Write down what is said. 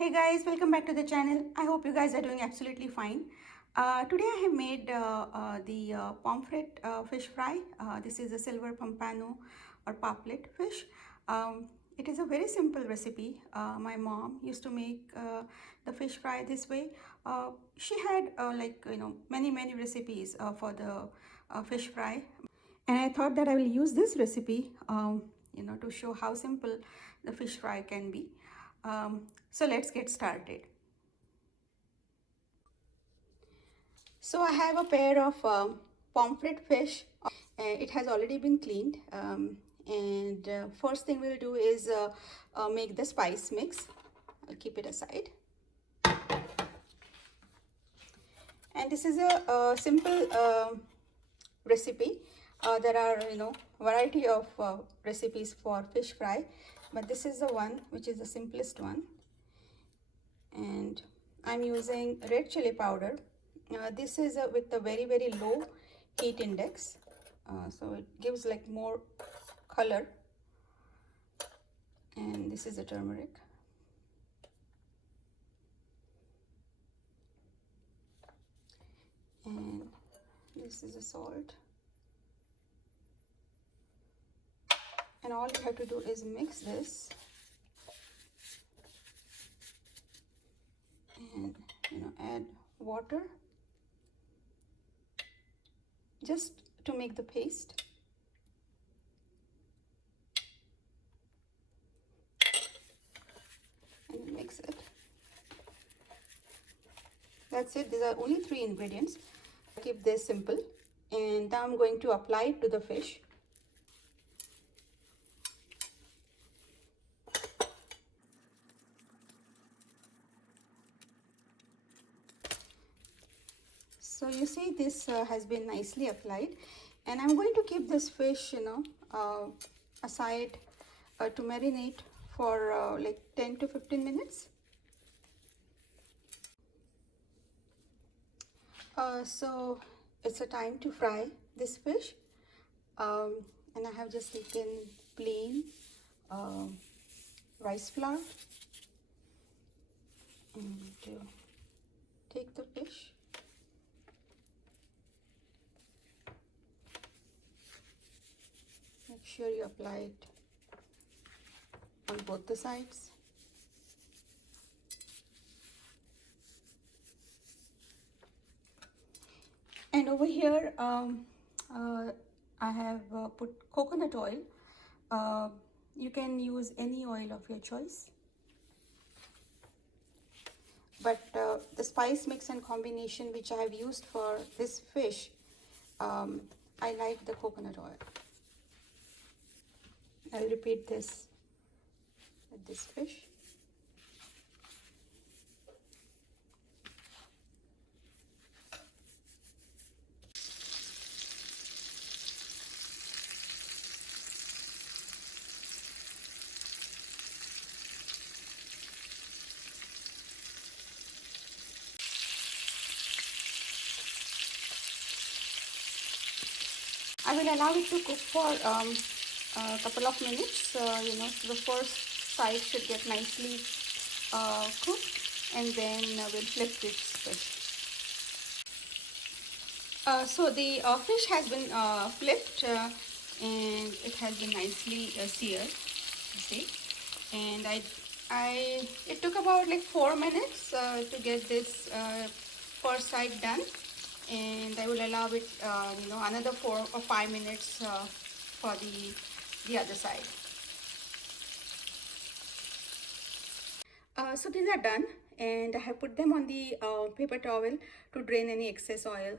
Hey guys, welcome back to the channel. I hope you guys are doing absolutely fine. Today I have made the pomfret fish fry. This is a silver pompano or poplet fish. It is a very simple recipe. My mom used to make the fish fry this way. She had many recipes for the fish fry, and I thought that I will use this recipe to show how simple the fish fry can be. So let's get started. So I have a pair of pomfret fish. It has already been cleaned, and first thing we'll do is make the spice mix. I'll keep it aside. And this is a simple recipe. There are variety of recipes for fish fry, but this is the one which is the simplest one. And I'm using red chili powder. This is with a very low heat index, so it gives like more color. And this is the turmeric. And this is the salt. And all you have to do is mix this and add water just to make the paste. And mix it. That's it. These are only 3 ingredients. Keep this simple. And now I'm going to apply it to the fish. So you see this has been nicely applied, and I'm going to keep this fish aside to marinate for like 10 to 15 minutes. So it's a time to fry this fish, and I have just taken plain rice flour and take the fish. Make sure you apply it on both the sides. And over here I have put coconut oil. You can use any oil of your choice, but the spice mix and combination which I have used for this fish, I like the coconut oil. I'll repeat this with this fish. I will allow it to cook for a couple of minutes. The first side should get nicely cooked, and then we'll flip this fish. So the fish has been flipped, and it has been nicely seared. You see, and it took about like 4 minutes to get this first side done, and I will allow it another 4 or 5 minutes for the other side. So these are done, and I have put them on the paper towel to drain any excess oil.